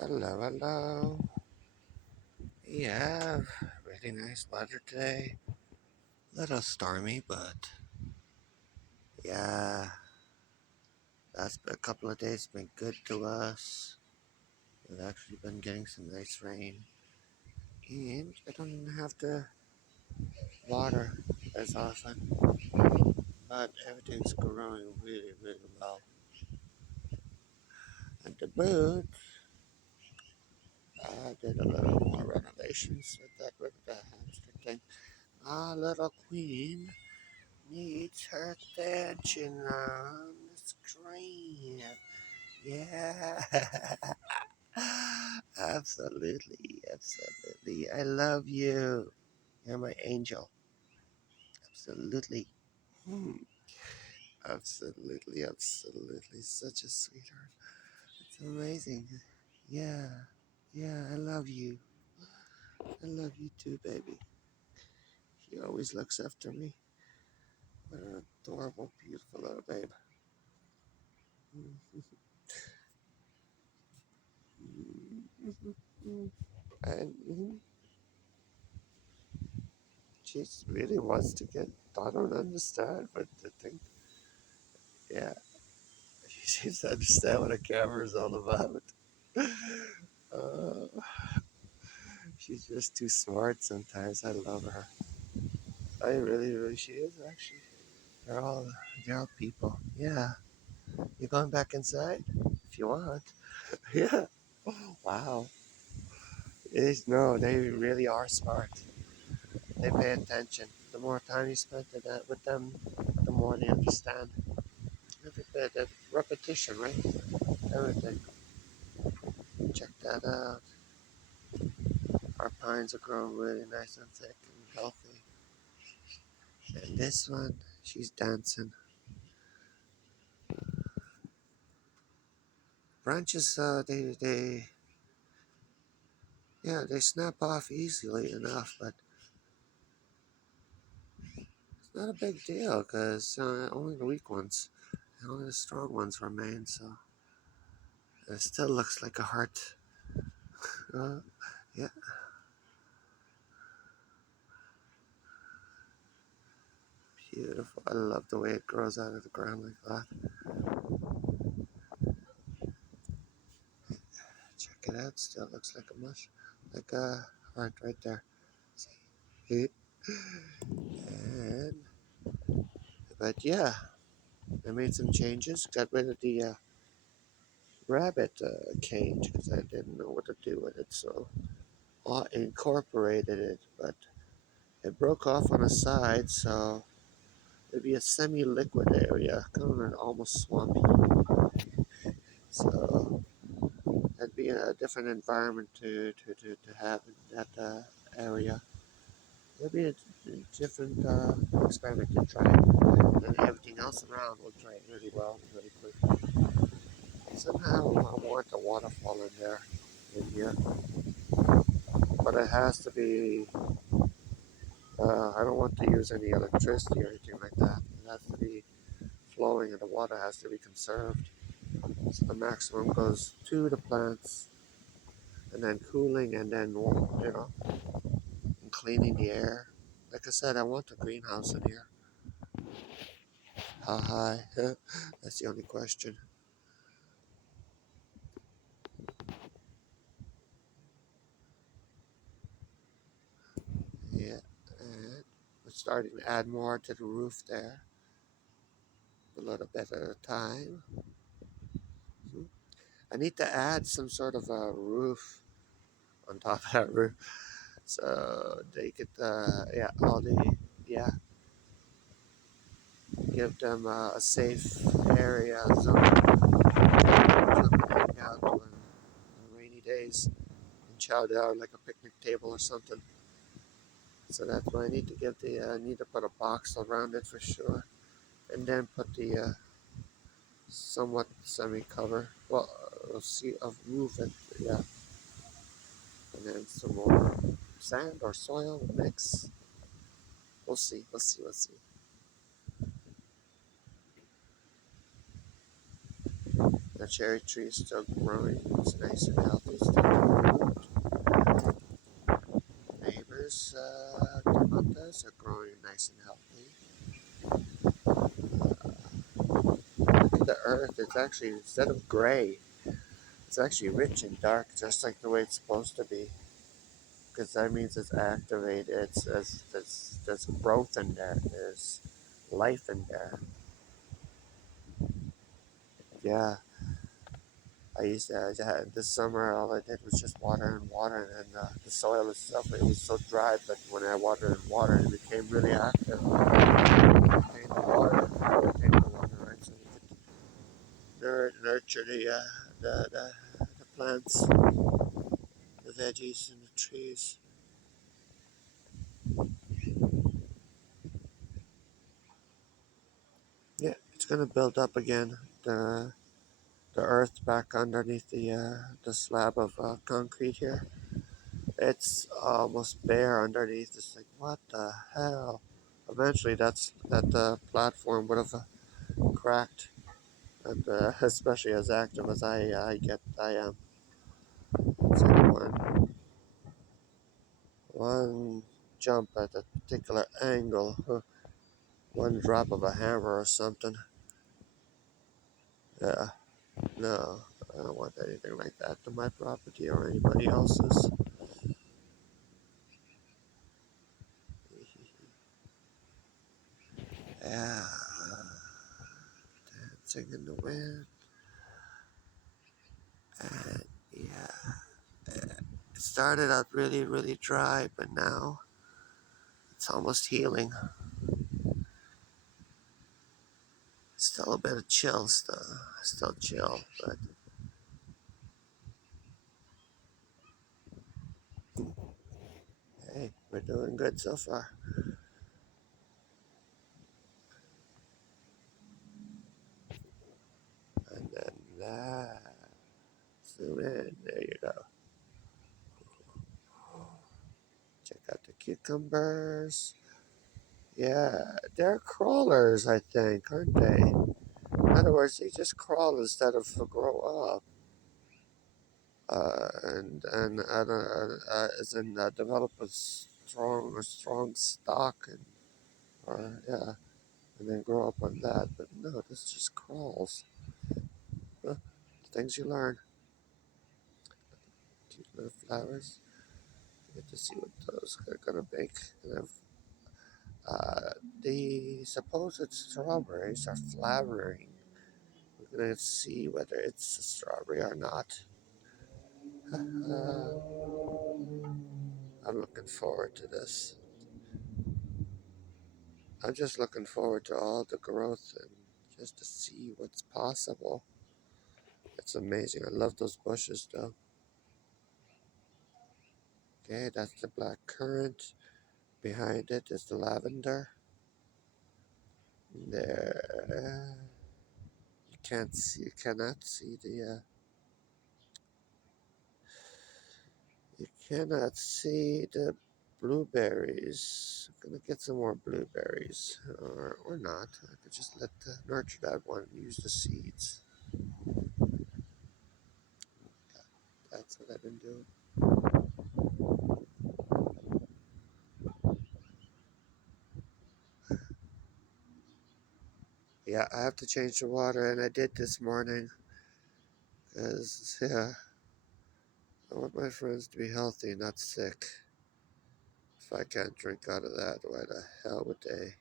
Hello, hello. Yeah, really nice weather today. Little stormy, but yeah, last a couple of days been good to us. We've actually been getting some nice rain, and I don't have to water as often, but everything's growing really, really well. And the boot, I did a little more renovations with that with the hamster thing. Our little queen needs her attention on the screen. Yeah. Absolutely, absolutely. I love you. You're my angel. Absolutely. Hmm. Absolutely, absolutely. Such a sweetheart. It's amazing. Yeah. Yeah, I love you. I love you too, baby. He always looks after me. What an adorable, beautiful little babe. And she really wants to get. I don't understand, but I think, yeah, she seems to understand what a camera is all about. Uh, she's just too smart sometimes. I love her. I really, really, she is actually. They're all people. Yeah. You going back inside? If you want. Yeah. Wow. No, they really are smart. They pay attention. The more time you spend with them, the more they understand. Every bit of repetition, right? Everything. Check that out. Our pines are growing really nice and thick and healthy. And this one, she's dancing. Branches, yeah, they snap off easily enough, but it's not a big deal because only the weak ones, and only the strong ones remain. So it still looks like a heart. Uh, yeah, beautiful. I love the way it grows out of the ground like that. Check it out. Still looks like a mush, like a heart right there. See? And but yeah, I made some changes. Got rid of the rabbit cage because I didn't know what to do with it. So I incorporated it, but it broke off on the side, so it'd be a semi-liquid area, kind of almost swampy. So that'd be a different environment to have in that area. It'd be a different experiment to try, and everything else around will dry really well, really quick. Somehow I want a waterfall in there, in here, but it has to be. I don't want to use any electricity or anything like that. It has to be flowing, and the water has to be conserved. So the maximum goes to the plants, and then cooling, and then and cleaning the air. Like I said, I want a greenhouse in here. How high? That's the only question. Yeah, and we're starting to add more to the roof there, a little bit at a time. Mhm. I need to add some sort of a roof on top of that roof, so they could, yeah, all the, yeah, give them a safe area zone to hang out on rainy days and chow down like a picnic table or something. So that's why I need to give I need to put a box around it for sure, and then put the somewhat semi-cover, well, see, of roof it, yeah, and then some more sand or soil mix. We'll see, we'll see, we'll see. cherry tree is still growing. It's nice and healthy. Still neighbors, tomatas are growing nice and healthy. Look at the earth. It's actually, instead of gray, it's actually rich and dark, just like the way it's supposed to be. Because that means it's activated. There's growth in there. There's life in there. Yeah. This summer, all I did was just water and water, and the soil itself, it was so dry, but when I watered and watered, it became really active. Retain the water, retain the water, right? So you could nurture the plants, the veggies, and the trees. Yeah, it's gonna build up again. The earth back underneath the slab of concrete here. It's almost bare underneath. It's like, what the hell? Eventually, that platform would have cracked, and especially as active as I am. It's like one jump at a particular angle, one drop of a hammer or something. Yeah, no, I don't want anything like that to my property or anybody else's. Yeah, dancing in the wind, and yeah. It started out really, really dry, but now it's almost healing. Still a bit of chill, still chill, but hey, we're doing good so far. And then that, zoom in, there you go. Check out the cucumbers. Yeah, they're crawlers, I think, aren't they? In other words, they just crawl instead of grow up. As in develop a strong stock, and or yeah, and then grow up on that. But no, this just crawls. Huh, things you learn. Cute little flowers. You get to see what those are gonna make. And uh, the supposed strawberries are flowering. We're gonna see whether it's a strawberry or not. I'm looking forward to this. I'm just looking forward to all the growth and just to see what's possible. It's amazing. I love those bushes though. Okay, that's the black currant. Behind it is the lavender. There, you cannot see you cannot see the blueberries. I'm gonna get some more blueberries, or not. I could just nurture that one and use the seeds. That's what I've been doing. Yeah, I have to change the water, and I did this morning, because yeah, I want my friends to be healthy, not sick. If I can't drink out of that, why the hell would they?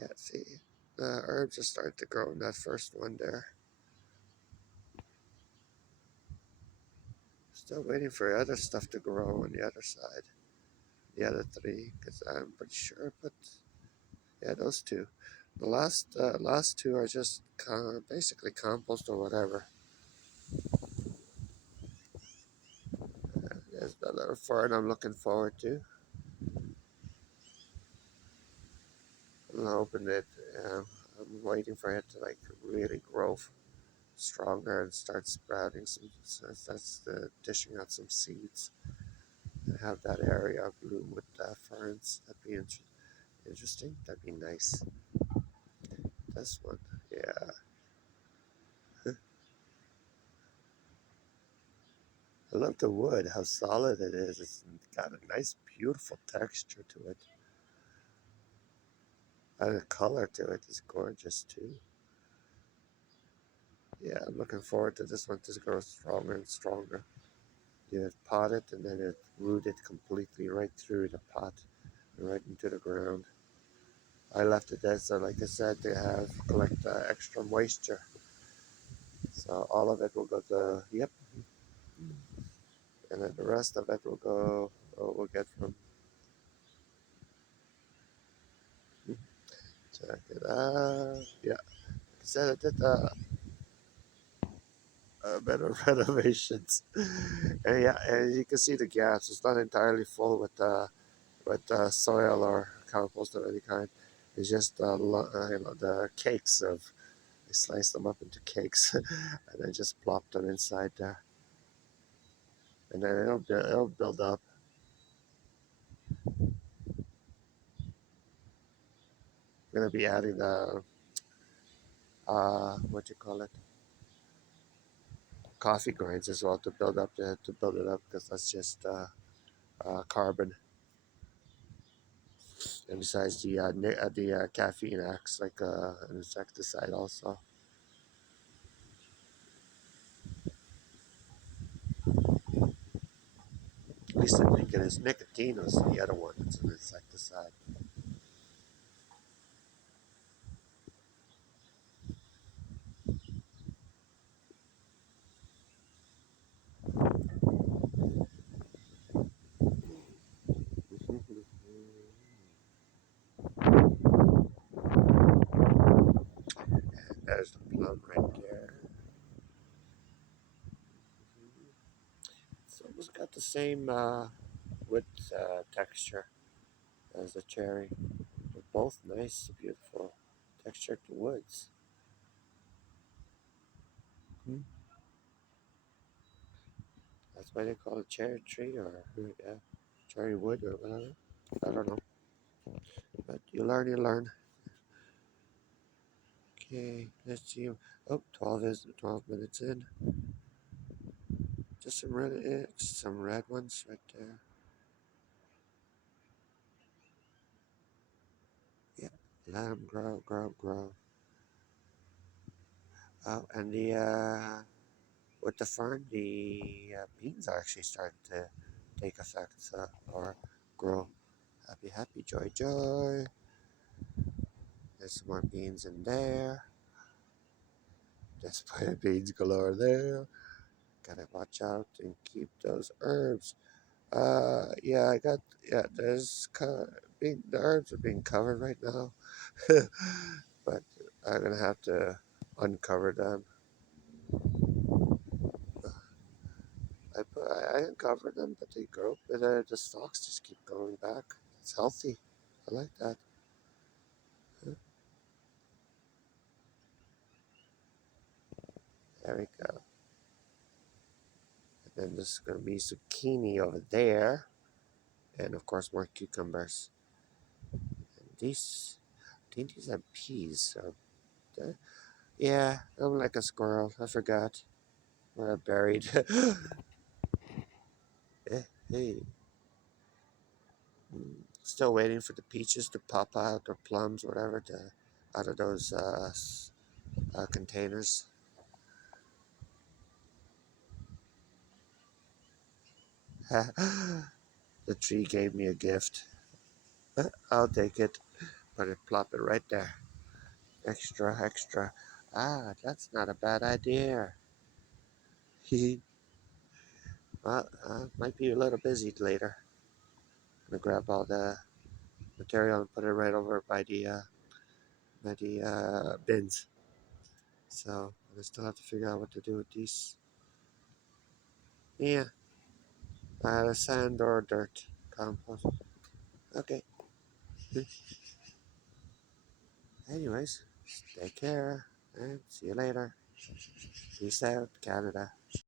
Yeah, see, the herbs are starting to grow in that first one there. Still waiting for other stuff to grow on the other side, the other three, because I'm pretty sure I put, yeah, those two. The last two are just basically compost or whatever. There's the little fern I'm looking forward to. I'm hoping that I'm waiting for it to like really grow stronger and start sprouting some, starts dishing out some seeds and have that area bloom with ferns. That'd be interesting. That'd be nice. This one, yeah. I love the wood, how solid it is. It's got a nice, beautiful texture to it. And the color to it is gorgeous too. Yeah, I'm looking forward to this one to grow stronger and stronger. You have pot it and then it rooted completely right through the pot, right into the ground. I left it there so, like I said, to have collect extra moisture. So all of it will go to, yep, and then the rest of it will go, we'll get from, check it out. Yeah, like I said, I did a bit of renovations. And yeah, and you can see the gaps. It's not entirely full with soil or compost of any kind. It's just the cakes of, I sliced them up into cakes and then just plopped them inside there. And then it'll build up. I'm gonna be adding the what you call it, coffee grinds as well to build it up because that's just carbon. And besides the caffeine acts like an insecticide also. At least I think it is. Nicotine is the other one. It's an insecticide. There's the plum right there. It's almost got the same wood texture as the cherry. They're both nice, beautiful textured woods. Hmm. That's why they call it cherry tree or yeah, cherry wood or whatever. I don't know. But you learn, you learn. Okay, let's see. Oh, 12 minutes in. Just some red ones right there. Yeah, let them grow, grow, grow. Oh, and with the fern, the beans are actually starting to take effect or grow. Happy, happy, joy, joy. There's some more beans in there. There's plenty beans galore there. Gotta watch out and keep those herbs. Yeah, yeah, the herbs are being covered right now. But I'm gonna have to uncover them. I uncovered them, but they grow. But the stalks just keep going back. It's healthy. I like that. Huh, there we go. And then there's gonna be zucchini over there, and of course more cucumbers. And I think these are peas. So yeah, I'm like a squirrel. I forgot where I buried. Hey, still waiting for the peaches to pop out or plums, whatever, out of those containers. The tree gave me a gift. I'll take it. But it plop it right there. Extra, extra. Ah, that's not a bad idea. Well, might be a little busy later. Gonna grab all the material and put it right over by the bins. So I still have to figure out what to do with these. Yeah, sand or dirt compost. Okay. Anyways, take care and see you later. Peace out, Canada.